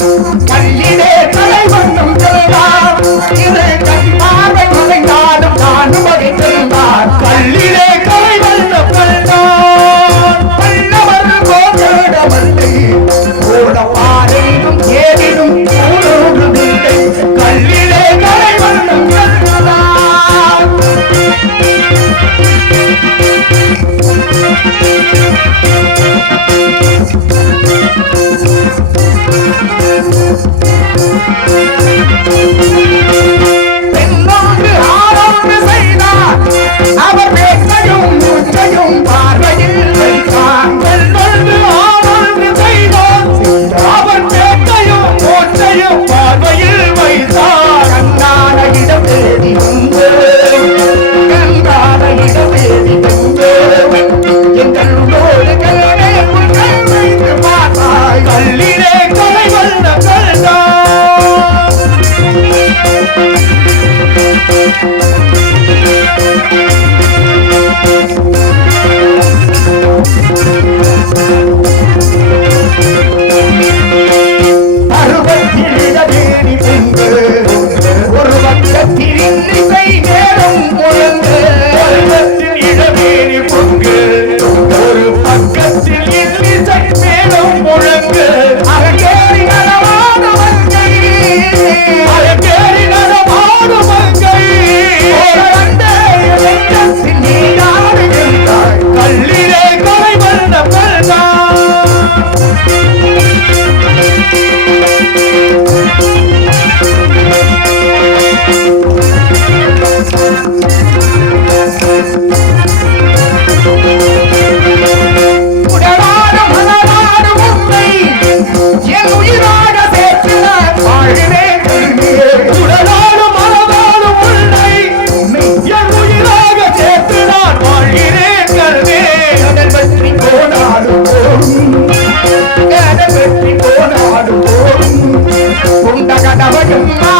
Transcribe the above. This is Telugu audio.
One పెట్టి కోనాడు కోడి ఉండగడవయమ్మ